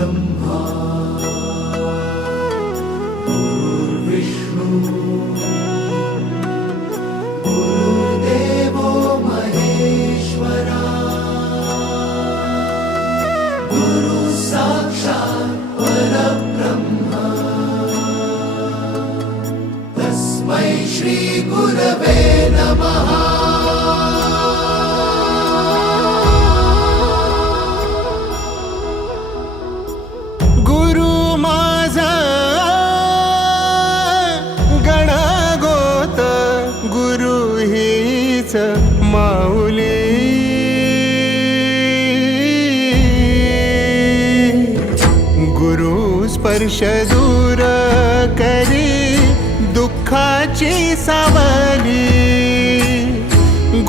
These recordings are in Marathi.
परब्रह्मा गुरुर्विष्णु गुरुर्देवो महेश्वरा गुरु साक्षात् परब्रह्मा तस्मै श्री गुरवे नमः। माऊली गुरु स्पर्श दूर करी दुःखाची सावली,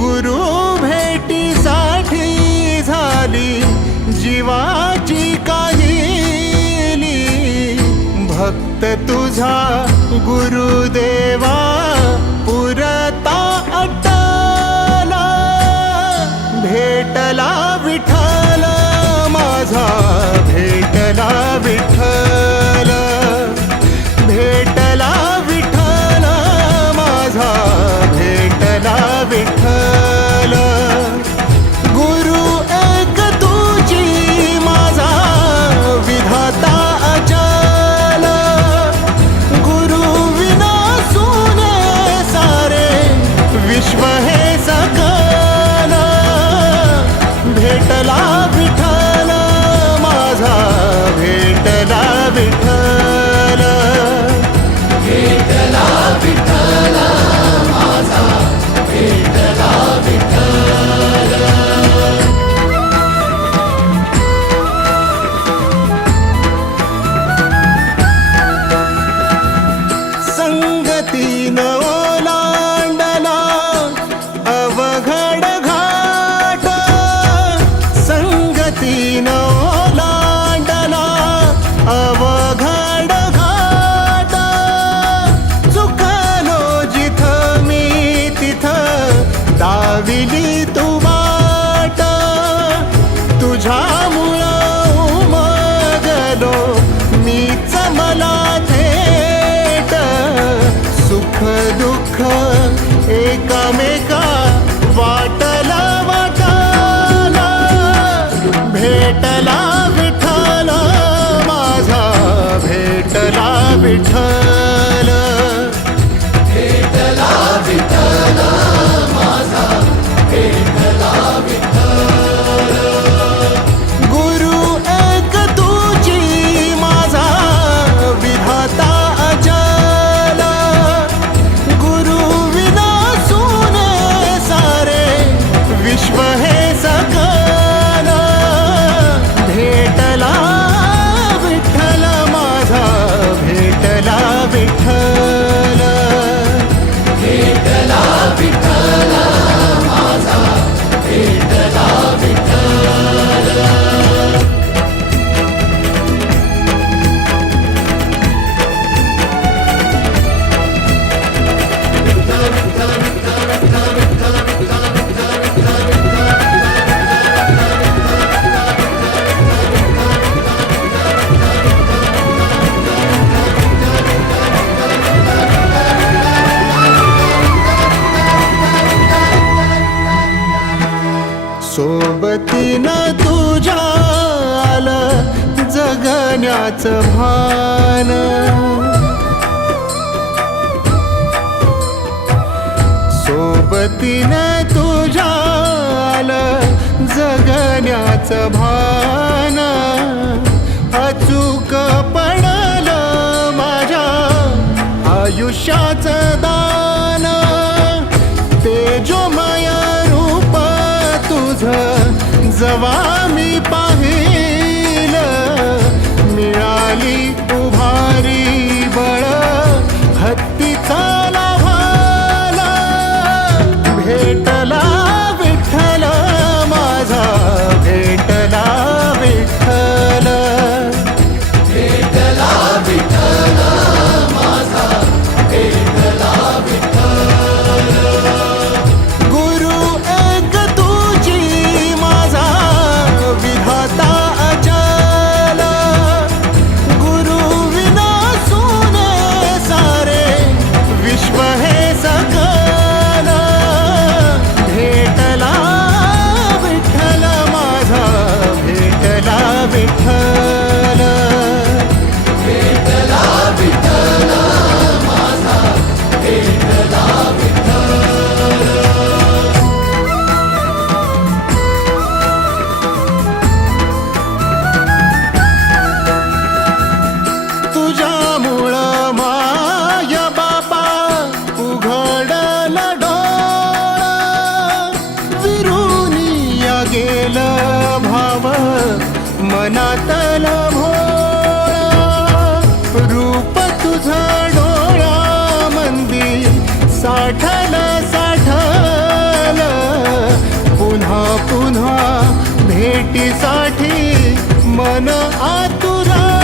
गुरु भेटीसाठी झाली जीवाची काहिली। भक्त तुझा गुरुदेवा पुरता भेटला विठ्ठल माझा, भेटला विठ्ठल, भेटला विठ्ठल माझा, भेटला विठ्ठल। गुरु एक तुझी माझा विधाता अचल, गुरु विना सुने सारे विश्व हे सकल। भेटला विठ्ठल माझा, भेटला विठ्ठल, भेटला विठ्ठल माझा, भेटला विठ्ठल। संगतीनं ओलांडला अवघड घाट, संगतीनं ओलांडला अवघड घाट। चुकलो जिथं मी तिथं दाविली तू वाट, तुझ्यामुळं उमगलो मीच मला थेट। सुख दुःख एकामेका वाटला वाटाला, भेटला विठ्ठल माझा, भेटला विठ्ठल, भेटला विठ्ठल माझा, भेटला विठ्ठल। गुरु एक तुझी माझा विधाता अचल, गुरु विना सुने सारे विश्व हे सकल। भेटला विठ्ठल माझा, भेटला विठ्ठल, भेटला विठ्ठल माझा, भेटला विठ्ठल। सोबतीनं तुझ्या आलं जगण्याचं भान, सोबतीनं तुझ्या आलं जगण्याचं भान। अचूक पडलं माझ्या आयुष्याचं दान, तेजोमय रूप तुझं जवा मी पाहिलं, मिळाली उभारी बळ हत्तीचा लाभाला। भेटला विठ्ठल माझा, भेटला विठ्ठल, भेटला विठ्ठल माझा, भेटला मनातल भोळा रूप तुझं डोळ्यामंदी साठल साठल पुन्हा पुन्हा भेटीसाठी मन आतुरल